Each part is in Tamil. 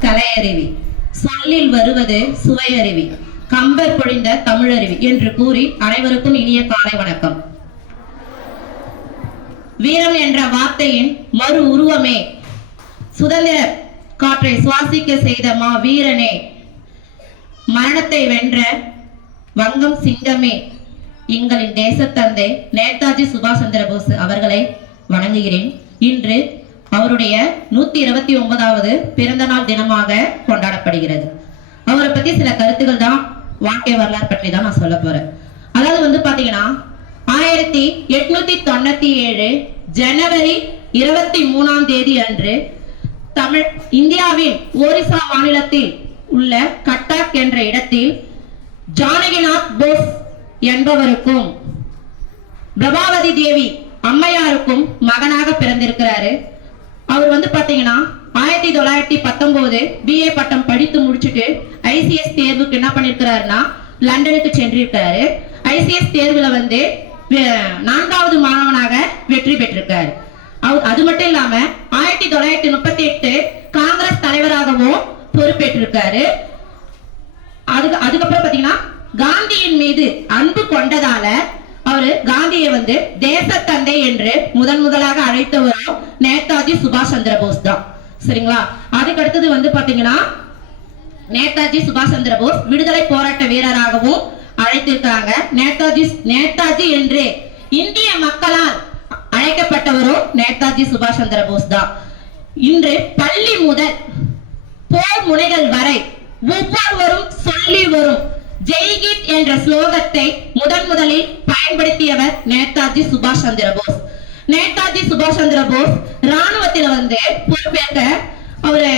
கலையருவி சொல்லில் வருவது சுவையருவி. கம்பர் பொழிந்த தமிழருவி என்று கூறி அனைவருக்கும் இனிய காலை வணக்கம். வீரம் என்ற வார்த்தையின் மறு உருவமே சுதந்திர காற்றை சுவாசிக்க செய்த மா வீரனே. மரணத்தை வென்ற வங்கம் சிங்கமே. எங்களின் தேசத்தந்தை நேதாஜி சுபாஷ் சந்திர போஸ் அவர்களை வணங்குகிறேன். இன்று அவருடைய நூத்தி இருபத்தி ஒன்பதாவது பிறந்த நாள் தினமாக கொண்டாடப்படுகிறது. அவரை பத்தி சில கருத்துக்கள் தான் வாழ்க்கை வரலாறு பற்றி தான் நான் சொல்ல போறேன். அதாவது வந்து பாத்தீங்கன்னா ஆயிரத்தி எட்நூத்தி தொண்ணூத்தி ஏழு ஜனவரி இருபத்தி மூணாம் தேதி அன்று தமிழ் இந்தியாவின் ஒரிசா மாநிலத்தில் உள்ள கட்டாக் என்ற இடத்தில் ஜானகிநாத் போஸ் என்பவருக்கும் பிரபாவதி தேவி அம்மையாருக்கும் மகனாக பிறந்திருக்கிறாரு. அவர் வந்து பாத்தீங்கன்னா ஆயிரத்தி தொள்ளாயிரத்தி பத்தொன்பது பிஏ பட்டம் படித்து முடிச்சுட்டு ஐசிஎஸ் தேர்வுக்கு என்ன பண்ணிருக்கிறாருன்னா லண்டனுக்கு சென்றிருக்காரு. ஐசிஎஸ் தேர்வுல வந்து நான்காவது மாணவனாக வெற்றி பெற்றிருக்காரு. அவர் அது மட்டும் இல்லாம ஆயிரத்தி தொள்ளாயிரத்தி முப்பத்தி எட்டு காங்கிரஸ் தலைவராகவும் பொறுப்பேற்றிருக்காரு. அதுக்கு அதுக்கப்புறம் பாத்தீங்கன்னா காந்தியின் மீது அன்பு கொண்டதால அவரு காந்தியை வந்து தேச தந்தை என்று முதன் முதலாக அழைத்தவரும் நேதாஜி சுபாஷ் சந்திர போஸ் தான். சரிங்களா? அதுக்கு அடுத்தது வந்து பாத்தீங்கன்னா நேதாஜி சுபாஷ் சந்திர போஸ் விடுதலை போராட்ட வீரராகவும் அழைத்திருக்காங்க நேதாஜி நேதாஜி என்று இந்திய மக்களால் அழைக்கப்பட்டவரும் நேதாஜி சுபாஷ் சந்திர போஸ் தான். இன்று பள்ளி முதல் போர் முனைகள் வரை ஒவ்வொருவரும் சொல்லி வரும் ஜெய்கீத் என்ற ஸ்லோகத்தை முதன் முதலில் பயன்படுத்தியவர் நேதாஜி சுபாஷ் சந்திர போஸ். நேதாஜி சுபாஷ் சந்திர போஸ் ராணுவத்தில் வந்து பொறுப்பேற்க அவரு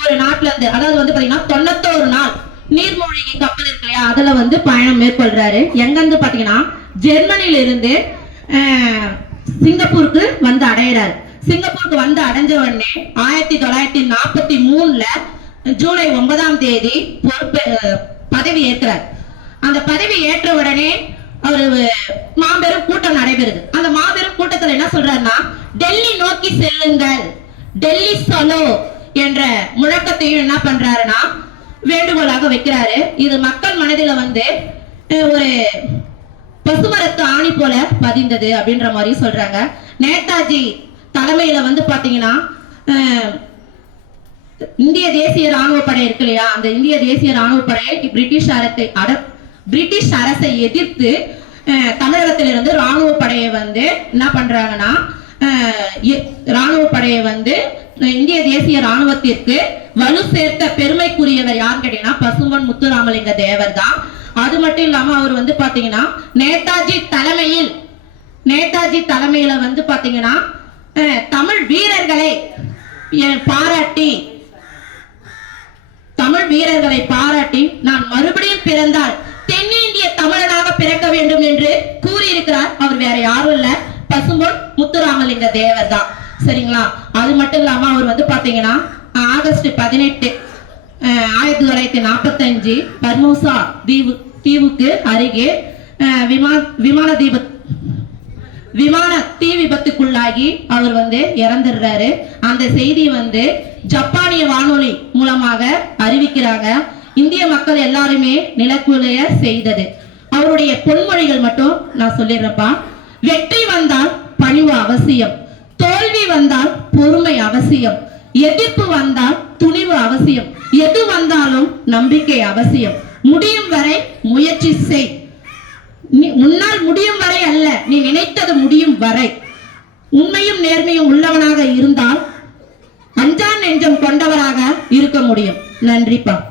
ஒரு நாட்டுல இருந்து அதாவது வந்து பாத்தீங்கன்னா தொண்ணூத்தோரு நாள் நீர்மூழ்கி கப்பல் இருக்கு இல்லையா அதுல வந்து பயணம் மேற்கொள்றாரு. எங்க இருந்து பாத்தீங்கன்னா ஜெர்மனியில இருந்து அஹ், சிங்கப்பூருக்கு வந்து அடையிறாரு. சிங்கப்பூருக்கு வந்து அடைஞ்ச உடனே ஆயிரத்தி தொள்ளாயிரத்தி நாற்பத்தி மூணுல ஜூலை ஒன்பதாம் தேதி பொறுப்பு பதவி ஏற்கிறார். அந்த பதவி ஏற்ற உடனே அவரு மாபெரும் கூட்டம் நடைபெறுது. அந்த மாபெரும் கூட்டத்துல என்ன சொல்றாருன்னா டெல்லி நோக்கி செல்லுங்கள். டெல்லி சலோ என்ற முழக்கத்தையும் என்ன பண்றாருன்னா வேண்டுகோளாக வைக்கிறாரு. இது மக்கள் மனதில வந்து ஒரு பசுமரத்து ஆணி போல பதிந்தது அப்படின்ற மாதிரி சொல்றாங்க. நேதாஜி தலைமையில வந்து பாத்தீங்கன்னா இந்திய தேசிய ராணுவ படை இருக்கு இல்லையா? அந்த இந்திய தேசிய ராணுவ படையை பிரிட்டிஷ் அரசை அட பிரிட்டிஷ் அரசை எதிர்த்து தமிழகத்திலிருந்து ராணுவ படையை வந்து என்ன பண்றாங்கன்னா ராணுவ படையை வந்து இந்திய தேசிய ராணுவத்திற்கு வலு சேர்த்த பெருமைக்குரியவர் யாருன்னு கேட்டீங்கன்னா பசும்பொன் முத்துராமலிங்க தேவர் தான். அது மட்டும் இல்லாம அவர் வந்து பாத்தீங்கன்னா நேதாஜி தலைமையில் நேதாஜி தலைமையில வந்து பாத்தீங்கன்னா தமிழ் வீரர்களை பாராட்டி தமிழ் வீரர்களை பாராட்டி நான் மறுபடியும் பிறந்தால் வேண்டும் என்று கூறியிருக்கிறார். அவர் வேற யாரும் இல்ல. பசும்பொன் முத்துராமலிங்க தேவர் தான் சரிங்களா? அது மட்டும் இல்லாம அவர் வந்து பாத்தீங்கன்னா ஆகஸ்ட் பதினெட்டு ஆயிரத்தி தொள்ளாயிரத்தி நாற்பத்தஞ்சு பர்மோசா தீவு தீவுக்கு அருகே அஹ், விமா விமான தீப விமான தீ விபத்துக்குள்ளாகி அவர் வந்து இறந்துடுறாரு. அந்த செய்தி வந்து ஜப்பானிய வானொலி மூலமாக அறிவிக்கிறாங்க. இந்திய மக்கள் எல்லாருமே நிலக்குலைய செய்தது. அவருடைய பொன்மொழிகள் மட்டும் நான் சொல்லிடுறேன்ப்பா. வெற்றி வந்தால் பணிவு அவசியம். தோல்வி வந்தால் பொறுமை அவசியம். எதிர்ப்பு வந்தால் துணிவு அவசியம். எது வந்தாலும் நம்பிக்கை அவசியம். முடியும் வரை முயற்சி செய். நீ- உன்னால் முடியும் வரை அல்ல. நீ நினைத்தது முடியும் வரை. உண்மையும் நேர்மையும் உள்ளவனாக இருந்தால் அஞ்சான் நெஞ்சம் கொண்டவராக இருக்க முடியும். நன்றிப்பா.